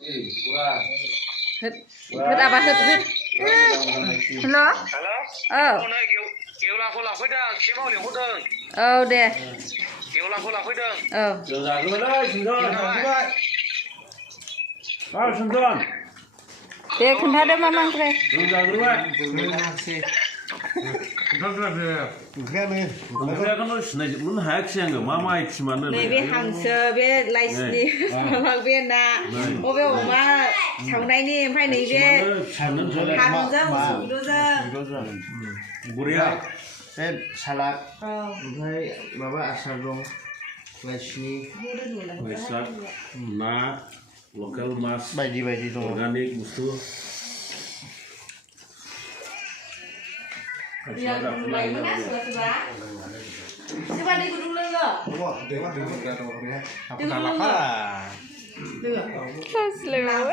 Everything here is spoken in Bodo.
Hít à bà hít. Hello. Kiều là cô làm khối đường, kiếm mau liền khối đường. Đè. Kiều là cô làm khối đường. Giờ ra rồi đấy, xin rồi, Bao xin rồi. Để khẩn thắt mà mang cái. Giờ ra rồi đấy. Cái này. Cái con này muốn hack xem rồi, mama x mà nó. Này biết hàng sơ biết livestream hoặc biết nè. Ô biết mà trong này nè phải này biết. Hàng sơ một số giờ. Buria. Cái salad. Cái baba asal dong. Lesni. Masak, na, local mas, Bayi dong. organik mustu. Yang lain mana suka. Coba di gunung lengga. Apa? Terus lewat.